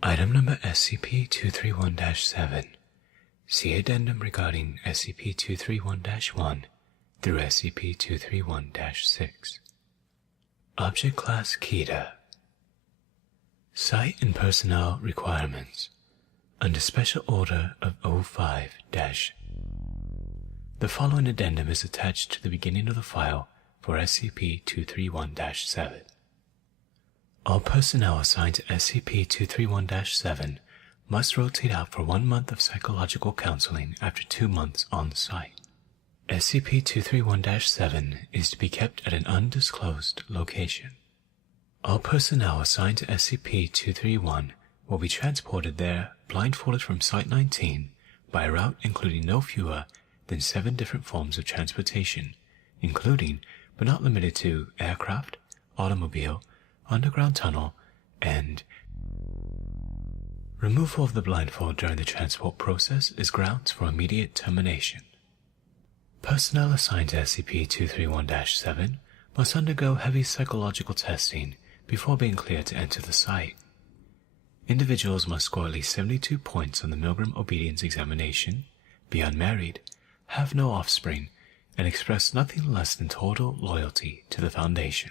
Item number SCP-231-7. See addendum regarding SCP-231-1 through SCP-231-6. Object Class Kita. Site and Personnel Requirements. Under Special Order of 05-. The following addendum is attached to the beginning of the file for SCP-231-7. All personnel assigned to SCP-231-7 must rotate out for 1 month of psychological counseling after 2 months on site. SCP-231-7 is to be kept at an undisclosed location. All personnel assigned to SCP-231 will be transported there blindfolded from Site-19 by a route including no fewer than 7 different forms of transportation, including, but not limited to, aircraft, automobile, underground tunnel, and removal of the blindfold during the transport process is grounds for immediate termination. Personnel assigned to SCP-231-7 must undergo heavy psychological testing before being cleared to enter the site. Individuals must score at least 72 points on the Milgram Obedience Examination, be unmarried, have no offspring, and express nothing less than total loyalty to the Foundation.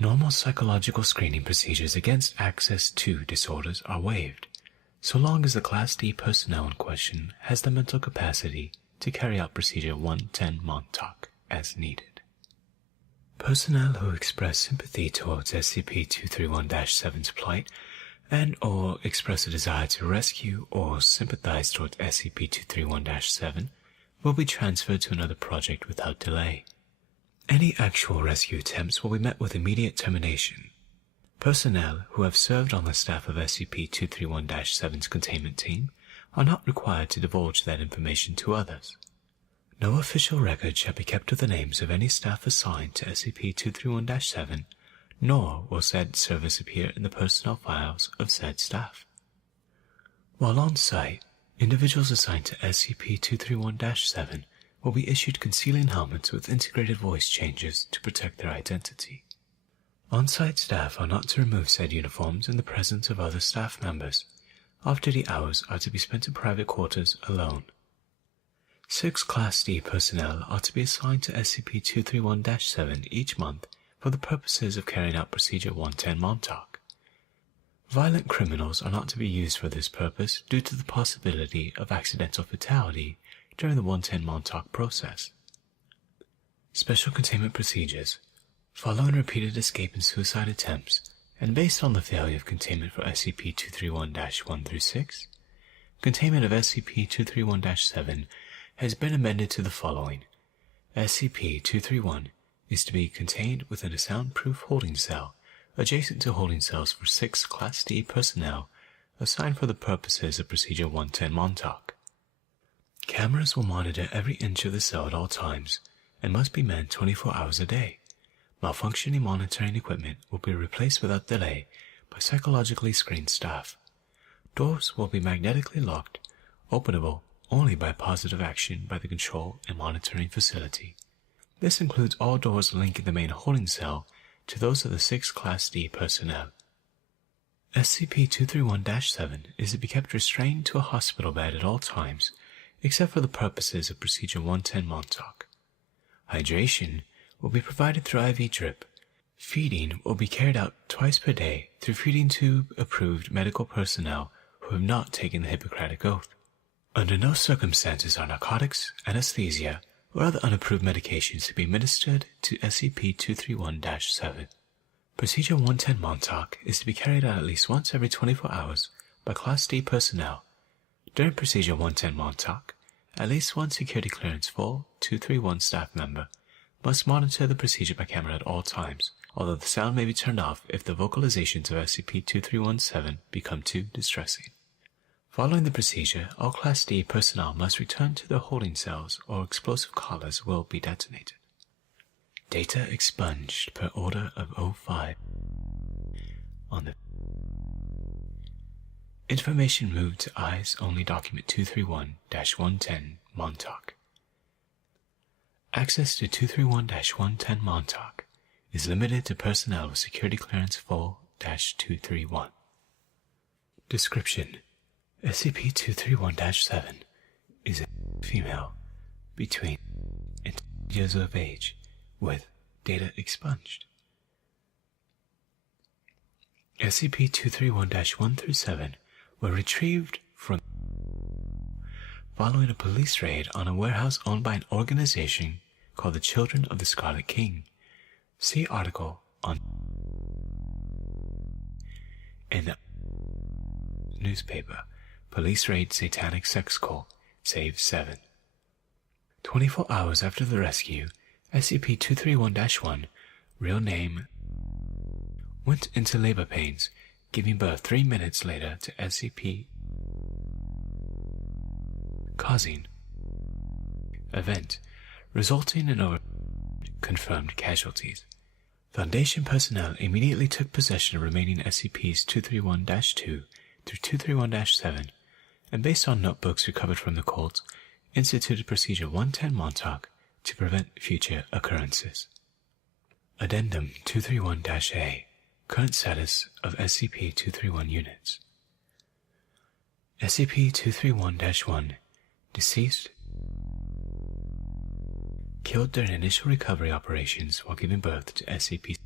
Normal psychological screening procedures against access to disorders are waived, so long as the Class D personnel in question has the mental capacity to carry out Procedure 110 Montauk as needed. Personnel who express sympathy towards SCP-231-7's plight and or express a desire to rescue or sympathize towards SCP-231-7 will be transferred to another project without delay. Any actual rescue attempts will be met with immediate termination. Personnel who have served on the staff of SCP-231-7's containment team are not required to divulge that information to others. No official record shall be kept of the names of any staff assigned to SCP-231-7, nor will said service appear in the personnel files of said staff. While on site, individuals assigned to SCP-231-7 will be issued concealing helmets with integrated voice changes to protect their identity. On-site staff are not to remove said uniforms in the presence of other staff members. Off-duty hours are to be spent in private quarters alone. 6 Class D personnel are to be assigned to SCP-231-7 each month for the purposes of carrying out Procedure 110 Montauk. Violent criminals are not to be used for this purpose due to the possibility of accidental fatality during the 110 Montauk process. Special Containment Procedures. Following repeated escape and suicide attempts, and based on the failure of containment for SCP-231-1 through 6, containment of SCP-231-7 has been amended to the following. SCP-231 is to be contained within a soundproof holding cell adjacent to holding cells for 6 Class D personnel assigned for the purposes of Procedure 110 Montauk. Cameras will monitor every inch of the cell at all times and must be manned 24 hours a day. Malfunctioning monitoring equipment will be replaced without delay by psychologically screened staff. Doors will be magnetically locked, openable only by positive action by the control and monitoring facility. This includes all doors linking the main holding cell to those of the 6 Class D personnel. SCP-231-7 is to be kept restrained to a hospital bed at all times, except for the purposes of Procedure 110 Montauk. Hydration will be provided through IV drip. Feeding will be carried out twice per day through feeding tube approved medical personnel who have not taken the Hippocratic Oath. Under no circumstances are narcotics, anesthesia, or other unapproved medications to be administered to SCP-231-7. Procedure 110 Montauk is to be carried out at least once every 24 hours by Class D personnel. During Procedure 110 Montauk, at least one security clearance full 231 staff member must monitor the procedure by camera at all times, although the sound may be turned off if the vocalizations of SCP-231-7 become too distressing. Following the procedure, all Class D personnel must return to their holding cells or explosive collars will be detonated. Data expunged per Order of 05. On the information moved to Eyes Only Document 231-110 Montauk. Access to 231-110 Montauk is limited to personnel with security clearance full-231. Description: SCP-231-7 is a female between 10 years of age with data expunged. SCP-231-1 through 7 were retrieved from following a police raid on a warehouse owned by an organization called the Children of the Scarlet King. See article on in the newspaper, Police Raid Satanic Sex Cult, Save 7. 24 hours after the rescue, SCP-231-1, real name, went into labor pains, giving birth 3 minutes later to SCP, causing event, resulting in over confirmed casualties. Foundation personnel immediately took possession of remaining SCPs 231-2 through 231-7, and based on notebooks recovered from the cult, instituted Procedure 110 Montauk to prevent future occurrences. Addendum 231-A. Current status of SCP-231 units. SCP-231-1. Deceased. Killed during initial recovery operations while giving birth to SCP.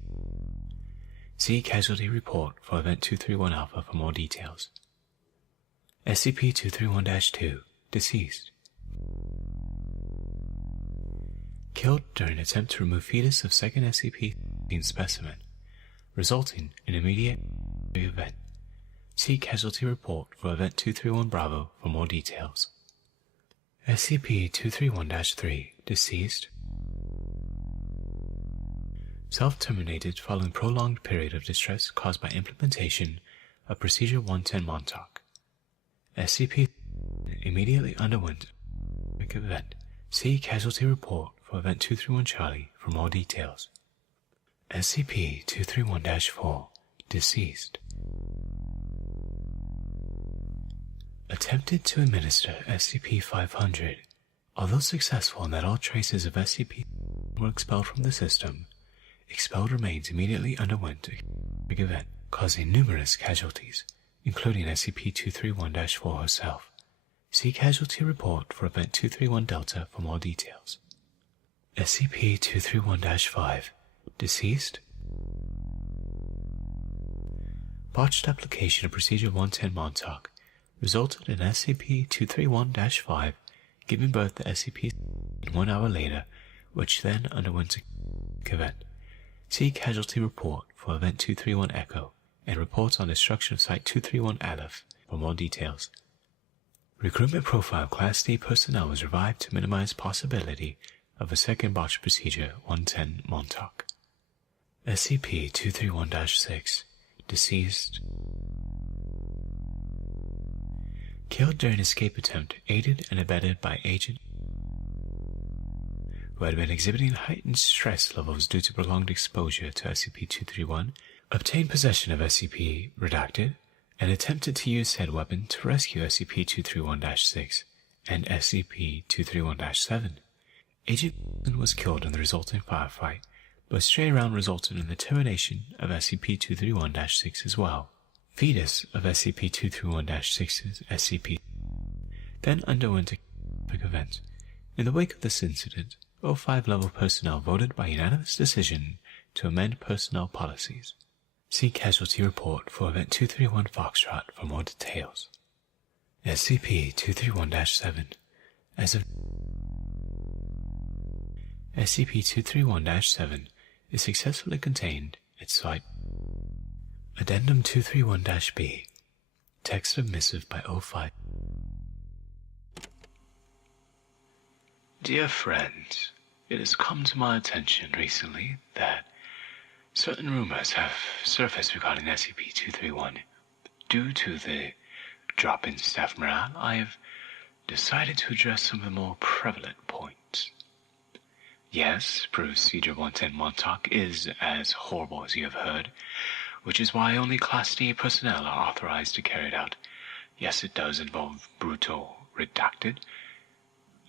See Casualty Report for Event 231 Alpha for more details. SCP-231-2. Deceased. Killed during attempt to remove fetus of second SCP specimen, resulting in immediate event. See Casualty Report for Event 231 Bravo for more details. SCP-231-3. Deceased. Self-terminated following prolonged period of distress caused by implementation of Procedure 110 Montauk. SCP immediately underwent event. See Casualty Report for Event 231 Charlie for more details. SCP-231-4. Deceased. Attempted to administer SCP-500. Although successful in that all traces of SCP were expelled from the system, expelled remains immediately underwent a big event, causing numerous casualties, including SCP-231-4 herself. See Casualty Report for Event 231 Delta for more details. SCP-231-5. Deceased. Botched application of Procedure 110 Montauk resulted in SCP-231-5 giving birth to SCP 1 hour later, which then underwent a event. See Casualty Report for Event 231 Echo and reports on destruction of Site 231 Aleph for more details. Recruitment profile Class D personnel was revived to minimize possibility of a second botched Procedure 110 Montauk. SCP-231-6. Deceased. Killed during escape attempt, aided and abetted by agent who had been exhibiting heightened stress levels due to prolonged exposure to SCP-231, obtained possession of SCP redacted, and attempted to use said weapon to rescue SCP-231-6 and SCP-231-7. Agent was killed in the resulting firefight, but a stray round resulted in the termination of SCP-231-6 as well. Fetus of SCP-231-6's SCP then underwent a big event. In the wake of this incident, O5-level personnel voted by unanimous decision to amend personnel policies. See Casualty Report for Event 231 Foxtrot for more details. SCP-231-7. As of SCP-231-7 is successfully contained at Site Addendum 231-B. Text of missive by O5. Dear friends, it has come to my attention recently that certain rumors have surfaced regarding SCP-231. Due to the drop in staff morale, I have decided to address some of the more prevalent points. Yes, Procedure 110 Montauk is as horrible as you have heard, which is why only Class D personnel are authorized to carry it out. Yes, it does involve brutal redacted.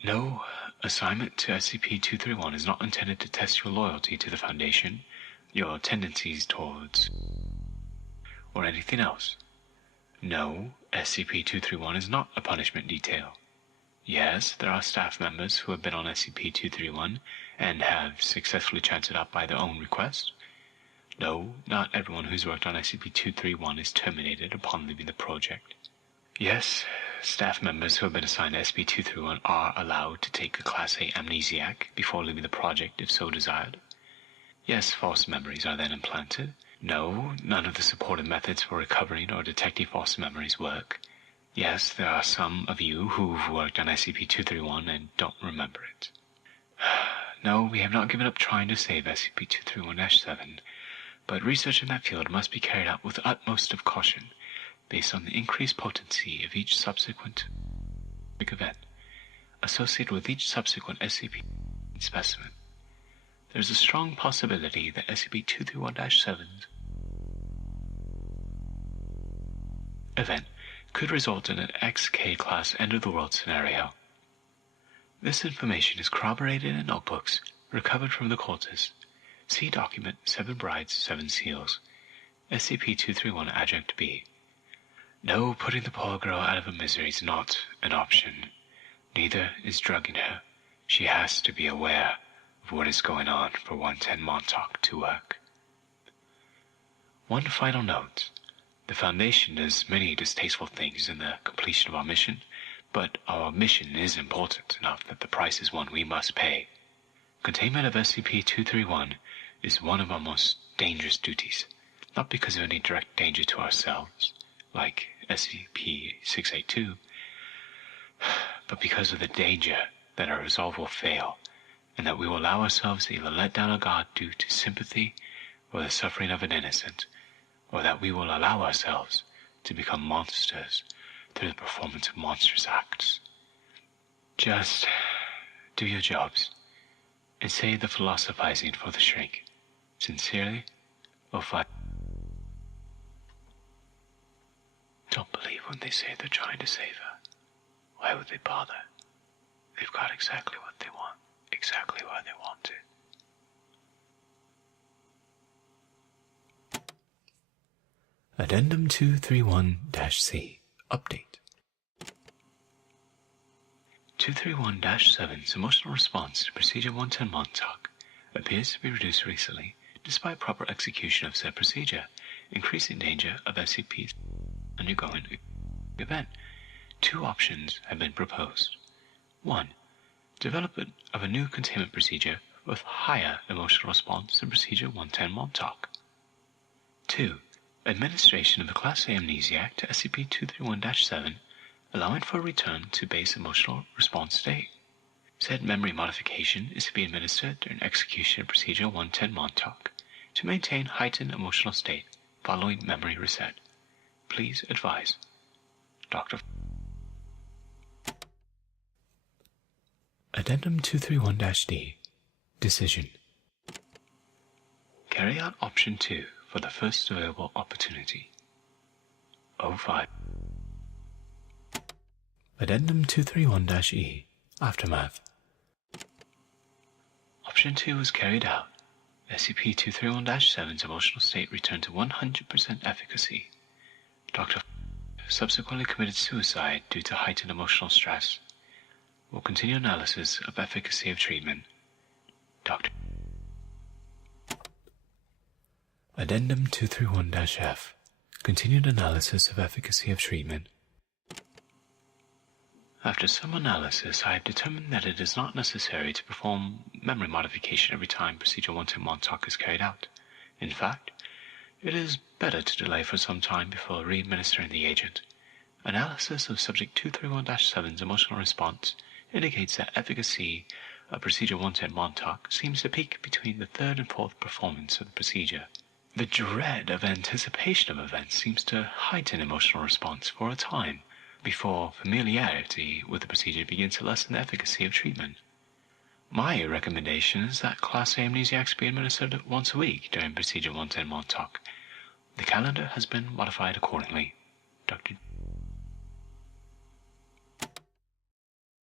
No, assignment to SCP-231 is not intended to test your loyalty to the Foundation, your tendencies towards, or anything else. No, SCP-231 is not a punishment detail. Yes, there are staff members who have been on SCP-231 and have successfully transferred out by their own request. No, not everyone who's worked on SCP-231 is terminated upon leaving the project. Yes, staff members who have been assigned to SCP-231 are allowed to take a Class A amnesiac before leaving the project if so desired. Yes, false memories are then implanted. No, none of the supported methods for recovering or detecting false memories work. Yes, there are some of you who've worked on SCP-231 and don't remember it. No, we have not given up trying to save SCP-231-7, but research in that field must be carried out with the utmost of caution, based on the increased potency of each subsequent event associated with each subsequent SCP specimen. There is a strong possibility that SCP-231-7's event could result in an XK-class end-of-the-world scenario. This information is corroborated in notebooks recovered from the cultists. See document 7 Brides, 7 Seals, SCP-231 Adjunct B. No, putting the poor girl out of her misery is not an option. Neither is drugging her. She has to be aware of what is going on for 110 Montauk to work. One final note. The Foundation does many distasteful things in the completion of our mission, but our mission is important enough that the price is one we must pay. Containment of SCP-231 is one of our most dangerous duties, not because of any direct danger to ourselves, like SCP-682, but because of the danger that our resolve will fail, and that we will allow ourselves to either let down a god due to sympathy or the suffering of an innocent, or that we will allow ourselves to become monsters through the performance of monstrous acts. Just do your jobs, and save the philosophizing for the shrink. Sincerely, O5. Don't believe when they say they're trying to save her. Why would they bother? They've got exactly what they want, exactly why they want it. Addendum 231-C. Update. 231-7's emotional response to Procedure 110 Montauk appears to be reduced recently, despite proper execution of said procedure, increasing danger of SCP's undergoing event. 2 options have been proposed. 1. Development of a new containment procedure with higher emotional response than Procedure 110 Montauk. 2. Administration of a Class A amnesiac to SCP-231-7, allowing for a return to base emotional response state. Said memory modification is to be administered during execution of Procedure 110 Montauk to maintain heightened emotional state following memory reset. Please advise. Dr. Addendum 231-D. Decision. Carry out Option 2 for the first available opportunity. 05. Addendum 231-E. Aftermath. Option 2 was carried out. SCP-231-7's emotional state returned to 100% efficacy. Dr. subsequently committed suicide due to heightened emotional stress. Will continue analysis of efficacy of treatment. Dr. Addendum 231-F. Continued analysis of efficacy of treatment. After some analysis, I have determined that it is not necessary to perform memory modification every time Procedure 110 Montauk is carried out. In fact, it is better to delay for some time before re-administering the agent. Analysis of Subject 231-7's emotional response indicates that efficacy of Procedure 110 Montauk seems to peak between the 3rd and 4th performance of the procedure. The dread of anticipation of events seems to heighten emotional response for a time, before familiarity with the procedure begins to lessen the efficacy of treatment. My recommendation is that Class A amnesiacs be administered once a week during Procedure 110 Montauk. The calendar has been modified accordingly. Dr.